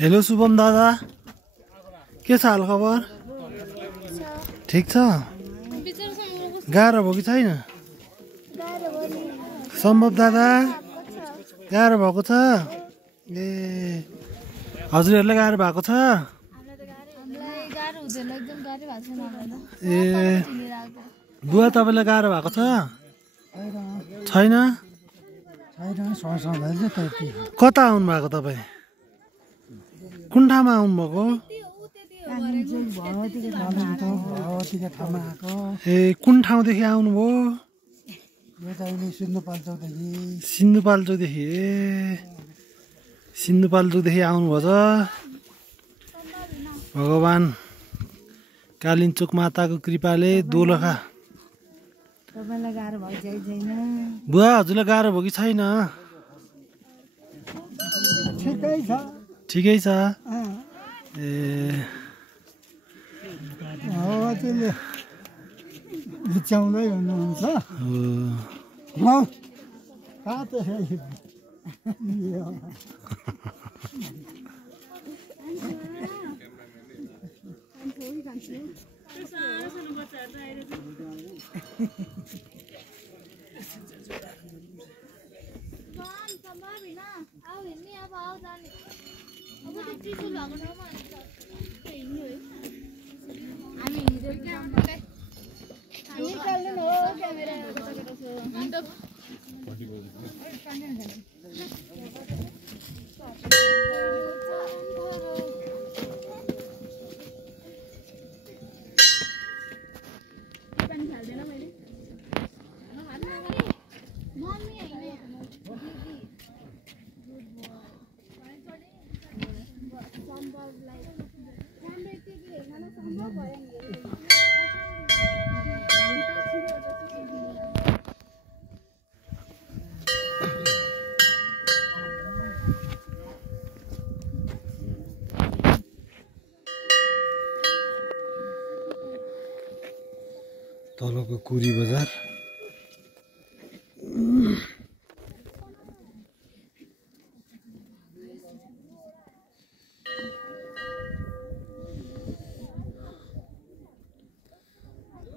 Hello Shubham दादा, के छ हाल खबर? ठिक छ? गाह्रो भयो कि छैन? सम्भव दादा गाह्रो भएको छ? ए हजुरहरूलाई गाह्रो भएको छ? ए बुवा तपाईँलाई गाह्रो भएको छ? छैन? कता आउनु भएको तपाईँ? कुन ठाउँमा आउनुभएको? ए कुन ठाउँदेखि आउनुभयो? सिन्धुपाल्चोकदेखि। ए सिन्धुपाल्चोकदेखि आउनुभएछ। भगवान् कालिन्चोक माताको कृपाले दोलखा। बुवा हजुरलाई गाह्रो भयो कि छैन? ठिकै छ। ए बिचाउँदै हुनुहुन्छ। तलको कुरी बजार।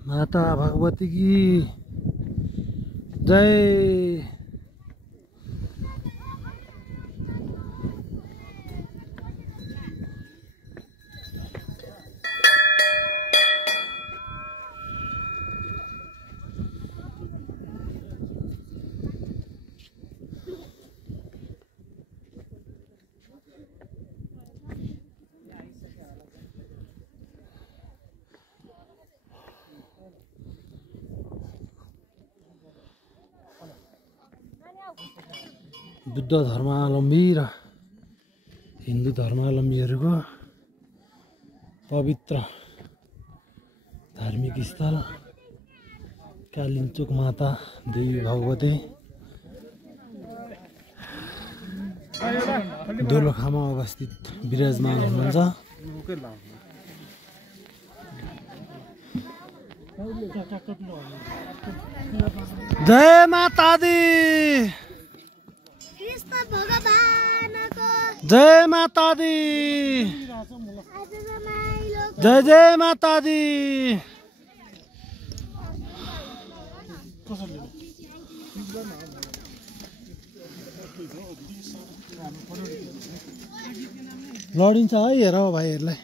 माता भगवती की जय। बुद्ध धर्मावलम्बी र हिन्दू धर्मावलम्बीहरूको पवित्र धार्मिक स्थल कालिन्चोक माता देवी भगवती दोलखामा अवस्थित विराजमान हुनुहुन्छ। जय माता दी। जय माता दी। जय जय माता दी। लडिन्छ है, हेर भाइहरूलाई।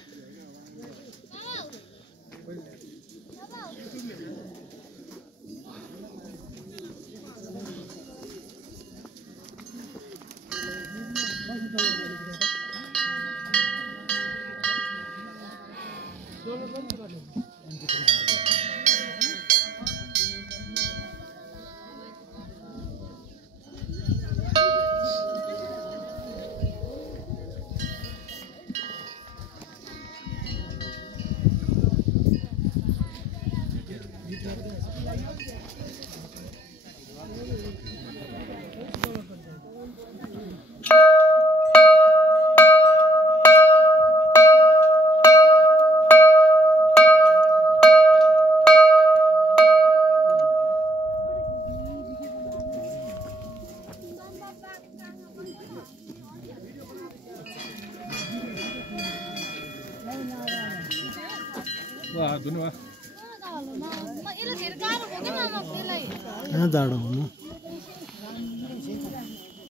जाडो हुनु